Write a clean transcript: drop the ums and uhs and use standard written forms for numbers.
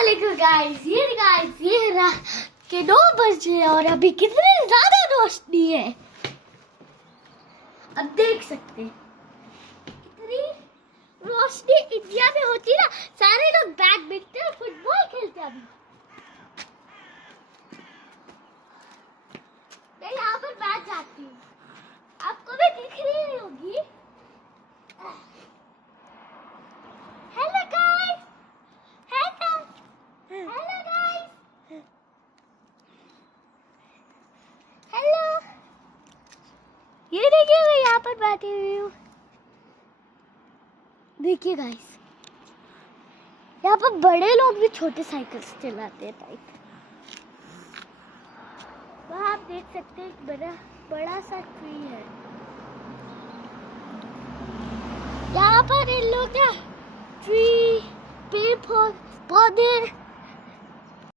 अस्सलामुअलैकुम गाइस ये रात के 9 बजे और अभी कितनी ज्यादा रोशनी है। अब देख सकते हैं कितनी रोशनी इंडिया में होती है ना। सारे लोग बैडमिंटन और फुटबॉल खेलते हैं। अभी मैं यहाँ पर बैठ जाती हूँ, आपको भी दिख रही होगी। Hello guys, hello guys, hello. ये देखिए मैं यहाँ पर बैठी हुई हूँ। देखिए गाइस, यहाँ पर बड़े लोग भी छोटे साइकिल चलाते हैं बाइक। वहाँ आप देख सकते हैं एक बड़ा सा ट्री है। यहाँ पर इन लोग ना ट्री पेड़ पौधे